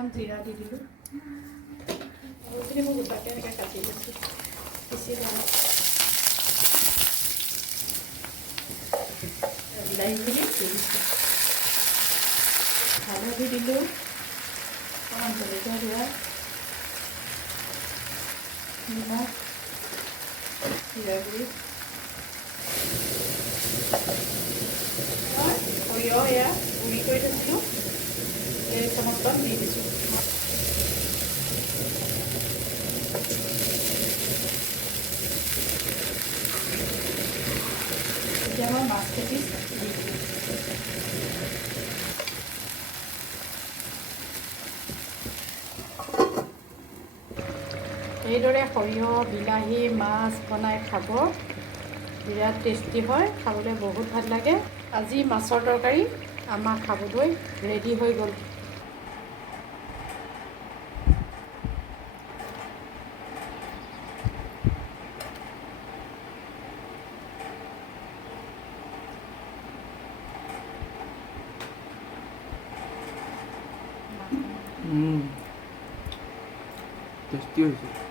অকণমান জিৰা দি দিলোঁ আলুখিনি মই গোটাকৈ এনেকৈ কাটি লৈছোঁ পিচি ল'ম বিলাহীখিনি দি দিছোঁ হালধি দিলোঁ অকণমান জলকীয়া গুড়া নিমখ জিৰা গুড়ি সৰিয়হ এয়া গুড়ি কৰি থৈছিলোঁ এই চামুচখন দি দিছোঁ এতিয়া মই মাছ কেইপিচ দি দিলোঁ এইদৰে সৰিয়হ বিলাহী মাছ বনাই খাব বিৰাট টেষ্টি হয় খাবলৈ বহুত ভাল লাগে আজি মাছৰ তৰকাৰী আমাৰ খাবলৈ ৰেডি হৈ গ'ল টেষ্টি হৈছে